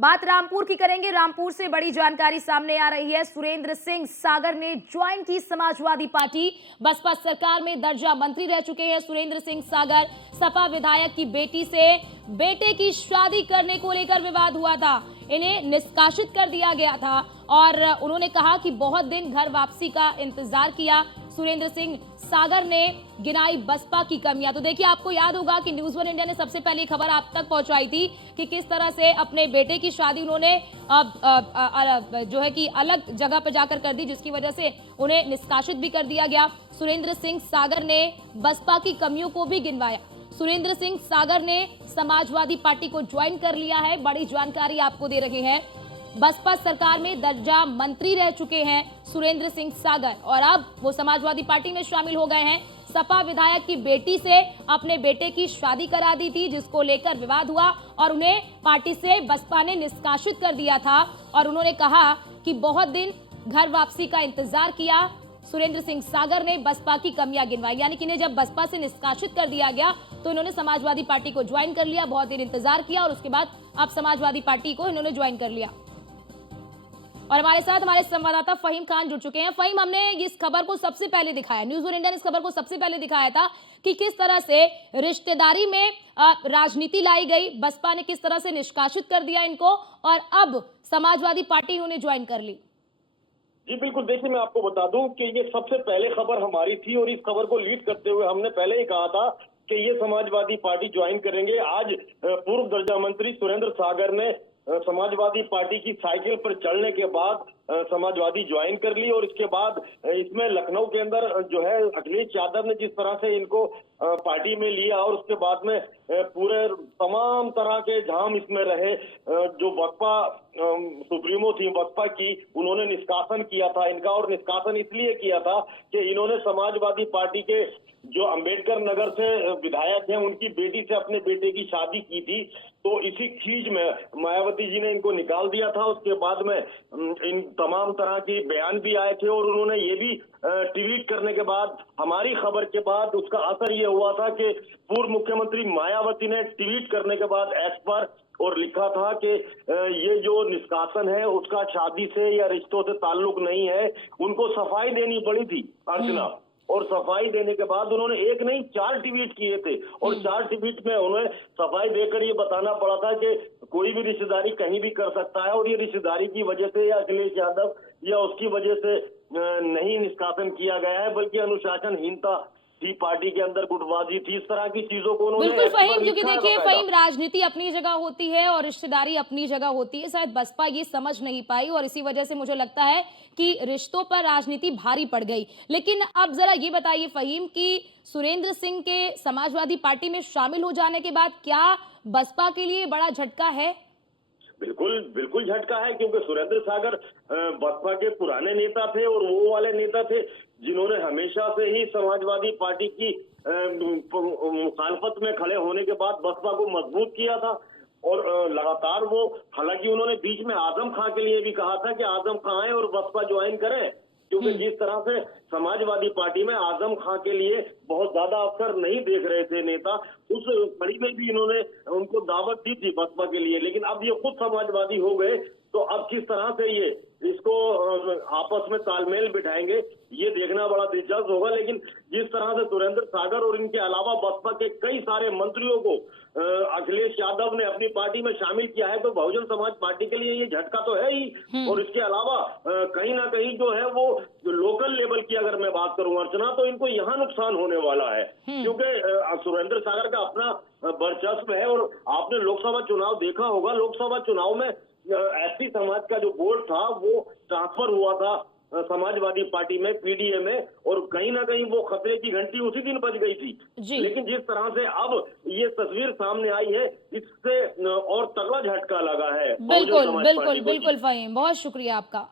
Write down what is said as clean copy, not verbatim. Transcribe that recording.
बात रामपुर की करेंगे। रामपुर से बड़ी जानकारी सामने आ रही है। सुरेंद्र सिंह सागर ने ज्वाइन की समाजवादी पार्टी। बसपा सरकार में दर्जा मंत्री रह चुके हैं सुरेंद्र सिंह सागर। सपा विधायक की बेटी से बेटे की शादी करने को लेकर विवाद हुआ था, इन्हें निष्कासित कर दिया गया था और उन्होंने कहा कि बहुत दिन घर वापसी का इंतजार किया। सुरेंद्र सिंह सागर ने गिनाई बसपा की कमियां। तो देखिए, आपको याद होगा कि न्यूज़ वन इंडिया ने सबसे पहले खबर आप तक पहुंचाई थी कि किस तरह से अपने बेटे की शादी उन्होंने जो है कि अलग जगह पर जाकर कर दी, जिसकी वजह से उन्हें निष्कासित भी कर दिया गया। सुरेंद्र सिंह सागर ने बसपा की कमियों को भी गिनवाया। सुरेंद्र सिंह सागर ने समाजवादी पार्टी को ज्वाइन कर लिया है। बड़ी जानकारी आपको दे रहे हैं। बसपा सरकार में दर्जा मंत्री रह चुके हैं सुरेंद्र सिंह सागर और अब वो समाजवादी पार्टी में शामिल हो गए हैं। सपा विधायक की बेटी से अपने बेटे की शादी करा दी थी, जिसको लेकर विवाद हुआ और उन्हें पार्टी से बसपा ने निष्कासित कर दिया था और उन्होंने कहा कि बहुत दिन घर वापसी का इंतजार किया। सुरेंद्र सिंह सागर ने बसपा की कमियां गिनवाई, यानी कि इन्हें जब बसपा से निष्कासित कर दिया गया तो इन्होंने समाजवादी पार्टी को ज्वाइन कर लिया। बहुत दिन इंतजार किया और उसके बाद अब समाजवादी पार्टी को इन्होंने ज्वाइन कर लिया। और हमारे साथ हमारे संवाददाता फहीम खान जुड़ चुके हैं। फहीम, हमने इस खबर को सबसे पहले दिखाया, न्यूज़ वन इंडिया ने इस खबर को सबसे पहले दिखाया था कि किस तरह से रिश्तेदारी में राजनीति लाई गई, बसपा ने किस तरह से निष्कासित कर दिया इनको और अब समाजवादी पार्टी इन्होंने ज्वाइन कर ली। जी बिल्कुल, देखिए मैं आपको बता दूं कि ये सबसे पहले खबर हमारी थी और इस खबर को लीड करते हुए हमने पहले ही कहा था कि ये समाजवादी पार्टी ज्वाइन करेंगे। आज पूर्व दर्जा मंत्री सुरेंद्र सागर ने समाजवादी पार्टी की साइकिल पर चढ़ने के बाद समाजवादी ज्वाइन कर ली और इसके बाद इसमें लखनऊ के अंदर जो है अखिलेश यादव ने जिस तरह से इनको पार्टी में लिया और उसके बाद में पूरे तमाम तरह के झाम इसमें रहे। जो बसपा सुप्रीमो थी बसपा की, उन्होंने निष्कासन किया था इनका और निष्कासन इसलिए किया था कि इन्होंने समाजवादी पार्टी के जो अंबेडकर नगर से विधायक हैं उनकी बेटी से अपने बेटे की शादी की थी। तो इसी खींच में मायावती जी ने इनको निकाल दिया था। उसके बाद में इन तमाम तरह के बयान भी आए थे और उन्होंने ये भी ट्वीट करने के बाद, हमारी खबर के बाद उसका असर ये हुआ था कि पूर्व मुख्यमंत्री मायावती ने ट्वीट करने के बाद एक्स पर और लिखा था कि ये जो निष्कासन है उसका शादी से या रिश्तों से ताल्लुक नहीं है। उनको सफाई देनी पड़ी थी अर्चना, और सफाई देने के बाद उन्होंने एक नहीं 4 ट्वीट किए थे और 4 ट्वीट में उन्हें सफाई देकर ये बताना पड़ा था कि कोई भी रिश्तेदारी कहीं भी कर सकता है और ये रिश्तेदारी की वजह से या अखिलेश यादव या उसकी वजह से नहीं निष्कासन किया गया है, बल्कि अनुशासनहीनता थी, पार्टी के अंदर गुटबाजी थी, इस तरह की चीजों को उन्होंने बिल्कुल फहीम, क्योंकि देखिए फहीम, राजनीति अपनी जगह होती है और रिश्तेदारी अपनी जगह होती है। शायद बसपा ये समझ नहीं पाई और इसी वजह से मुझे लगता है कि रिश्तों पर राजनीति भारी पड़ गई। लेकिन अब जरा ये बताइए फहीम कि सुरेंद्र सिंह के समाजवादी पार्टी में शामिल हो जाने के बाद क्या बसपा के लिए बड़ा झटका है? बिल्कुल बिल्कुल झटका है, क्योंकि सुरेंद्र सागर बसपा के पुराने नेता थे और वो वाले नेता थे जिन्होंने हमेशा से ही समाजवादी पार्टी की मुखालफत में खड़े होने के बाद बसपा को मजबूत किया था और लगातार वो, हालांकि उन्होंने बीच में आजम खां के लिए भी कहा था कि आजम खां आए और बसपा ज्वाइन करें, क्योंकि जिस तरह से समाजवादी पार्टी में आजम खां के लिए बहुत ज्यादा अवसर नहीं देख रहे थे नेता, उस कड़ी में भी इन्होंने उनको दावत दी थी बसपा के लिए। लेकिन अब ये खुद समाजवादी हो गए तो अब किस तरह से ये इसको आपस में तालमेल बिठाएंगे ये देखना बड़ा दिलचस्प होगा। लेकिन जिस तरह से सुरेंद्र सागर और इनके अलावा बसपा के कई सारे मंत्रियों को अखिलेश यादव ने अपनी पार्टी में शामिल किया है, तो बहुजन समाज पार्टी के लिए ये झटका तो है ही। और इसके अलावा कहीं ना कहीं जो है वो जो लोकल लेवल की अगर मैं बात करूं अर्चना, तो इनको यहाँ नुकसान होने वाला है, क्योंकि सुरेंद्र सागर का अपना वर्चस्व है और आपने लोकसभा चुनाव देखा होगा। लोकसभा चुनाव में एसटी समाज का जो वोट था वो ट्रांसफर हुआ था समाजवादी पार्टी में, पीडीए में, और कहीं ना कहीं वो खतरे की घंटी उसी दिन बज गई थी। लेकिन जिस तरह से अब ये तस्वीर सामने आई है, इससे और तगड़ा झटका लगा है। बिल्कुल बिल्कुल बिल्कुल फहीम, बहुत शुक्रिया आपका।